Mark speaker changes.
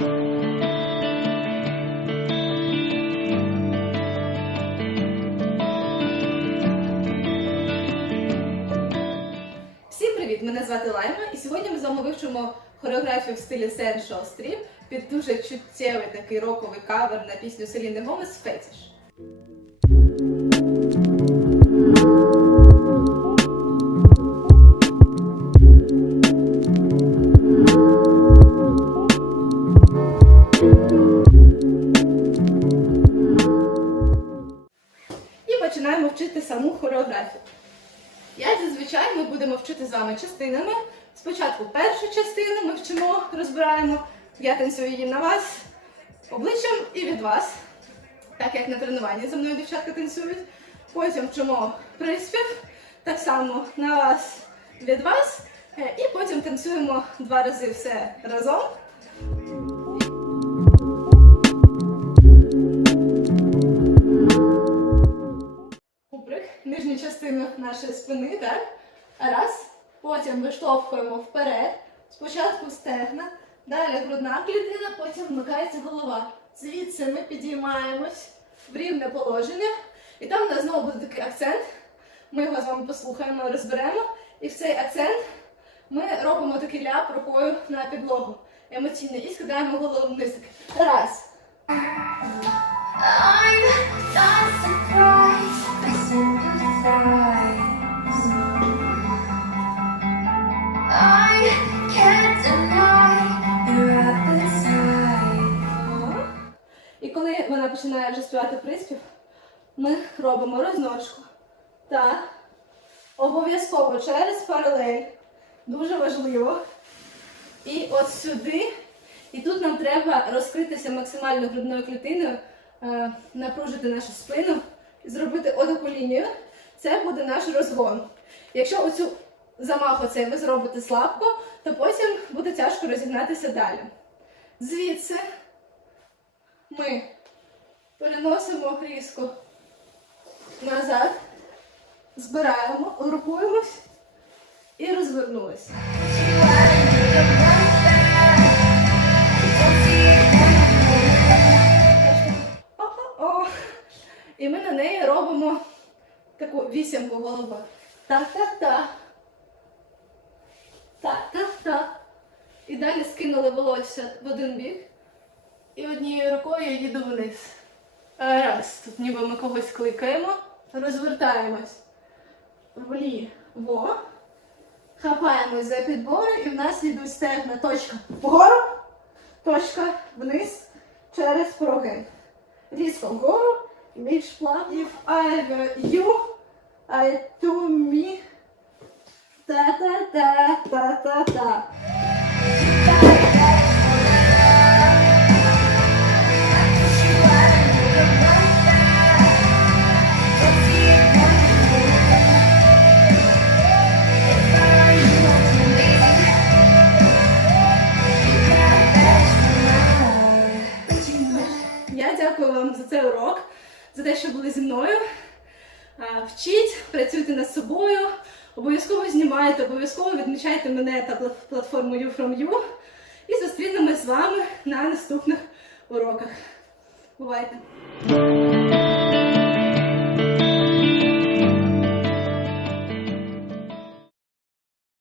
Speaker 1: Всім привіт! Мене звати Лайма, і сьогодні ми з вами вивчимо хореографію в стилі Sensual Stream під дуже чуттєвий такий роковий кавер на пісню Селіни Гомес Фетіш. Починаємо вчити саму хореографію. Як зазвичай ми будемо вчити з вами частинами. Спочатку першу частину ми вчимо, розбираємо. Я танцюю її на вас обличчям і від вас, так як на тренуванні за мною дівчатка танцюють. Потім вчимо приспів, так само на вас від вас. Е, І потім танцюємо два рази все разом. Частину нашої спини, так? Раз. Потім виштовхуємо вперед. Спочатку стегна, далі грудна клітина, потім вмикається голова. Звідси ми підіймаємось в рівне положення. І там у нас знову буде такий акцент. Ми його з вами послухаємо, розберемо. І в цей акцент ми робимо такий ляп рукою на підлогу. Емоційно. І скидаємо голову вниз. Раз.
Speaker 2: I'm
Speaker 1: починає вже приспів, ми робимо розножку. Так. Обов'язково через паралель. Дуже важливо. І от сюди. І тут нам треба розкритися максимально грудною клітиною, е, напружити нашу спину зробити отаку лінію. Це буде наш розгон. Якщо оцю замах оцей ви зробите слабко, то потім буде тяжко розігнатися далі. Звідси ми переносимо різко назад, збираємо, групуємось і розвернулись. О-о-о. І ми на неї робимо таку вісімку голови. Так-так-так. Так-так-так. І далі скинули волосся в один бік. І однією рукою їду вниз. Е, Раз. Тут ніби ми когось кликаємо. Розвертаємось вліво. Хапаємось за підбори і в нас йдуть стегна. Точка вгору, точка вниз через прогин. Різко вгору, більш плавно. If I were you, I to me. Та-та-та, урок, за те, що були зі мною. Вчіть, працюйте над собою, обов'язково знімайте, обов'язково відмічайте мене та платформу You. І зустрінемось з вами на наступних уроках. Бувайте!